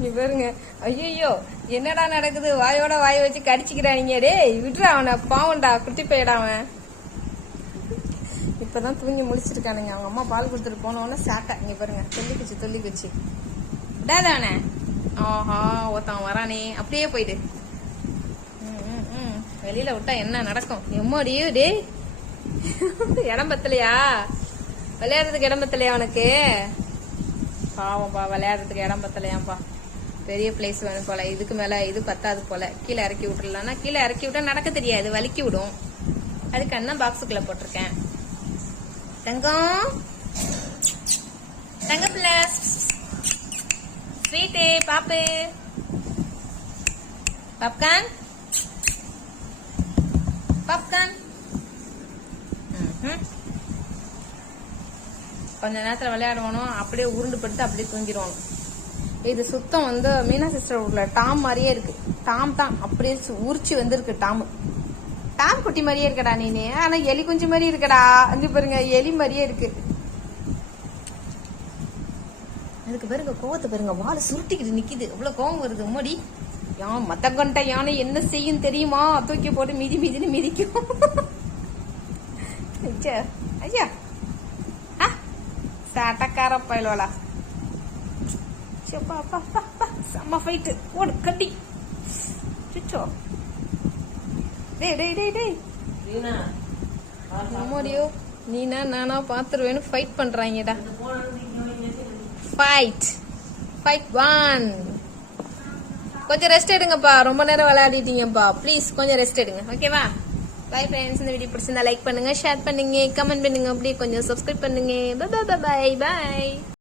நீ பாருங்க. ஐயோ என்னடா நடக்குது? வாயோட வாய வச்சு கடிச்சுக்கிறானீங்க. டேய் விட்டுற அவனை, பாவண்டா, குட்டி போயிடா அவன். இப்பதான் தூங்கி முடிச்சிருக்கானுங்க. அவங்க அம்மா பால் கொடுத்துட்டு போனோன்னு சாக்கா. இங்க பாருங்க, துள்ளிக்குச்சு விடாதானே. ஆஹா ஒருத்தன் வரானே, அப்படியே போயிடு. வெளியில விட்டா என்ன நடக்கும்? எம்மாடியோ டே, இடம் பத்தலையா? விளையாடுறதுக்கு இடம் பத்தலையா உனக்கு? பாவம்பா, விளையாடுறதுக்கு இடம் பத்தலையாப்பா. பெரிய பிளேஸ் வேணும் போல. இதுக்கு மேல இது பத்தாது போல. கீழே இறக்கி விட்டுறலாம்னா கீழே இறக்கி விட்டா நடக்க தெரியாது, வலிக்கி விடும். அதுக்கு அண்ணன் பாக்ஸுக்குள்ள போட்டிருக்கேன். தங்கம், தங்க பிளஸ் ஸ்வீட்டு பாப்பு, பாப்கார்ன் பாப்கார்ன். கொஞ்ச நேரத்துல விளையாடுவானோ, அப்படியே உருண்டு படுத்து அப்படியே தூங்கிடுவானோ. இது சுத்தம் வந்து மீனா சிஸ்டர் உள்ள டாம் மாதிரியே இருக்கு. டாம் தான் அப்படியே உரிச்சு வந்திருக்கு. டாம் குட்டி மாதிரியே இருக்கடா நீனு. ஆனா எலி குஞ்சு மாதிரி இருக்கடா. அஞ்சு பாருங்க, எலி மாதிரியே இருக்கு. அதுக்கு பாருங்க, கோவத்தை பாருங்க, வாழை சுருட்டிக்கிட்டு நிக்குது. அவ்வளவு கோவம் வருது. உம்மடி மத்த கொண்ட யானை என்ன செய்யும் தெரியுமா? தூக்கி போட்டு மிதின்னு மிதிக்கும். ஐயா சாட்டக்கார பயலோலா. செம்ம ஃபைட்டு. ஓடு கட்டி சுச்சோ. டேய் அம்மாடியோ, நீனா நானா பாத்துருவேன்னு ஃபைட் பண்றாங்கடா. ஃபைட் 1. கொஞ்சம் ரெஸ்ட் எடுங்கப்பா. ரொம்ப நேரம் விளையாடிட்டீங்கப்பா. ப்ளீஸ் கொஞ்சம் ரெஸ்ட் எடுங்க. ஓகேவா? Bye friends. இந்த வீடியோ பிடிச்சிருந்தா லைக் பண்ணுங்க, ஷேர் பண்ணுங்க, கமெண்ட் பண்ணுங்க, அப்படியே கொஞ்சம் சப்ஸ்கிரைப் பண்ணுங்க. பை.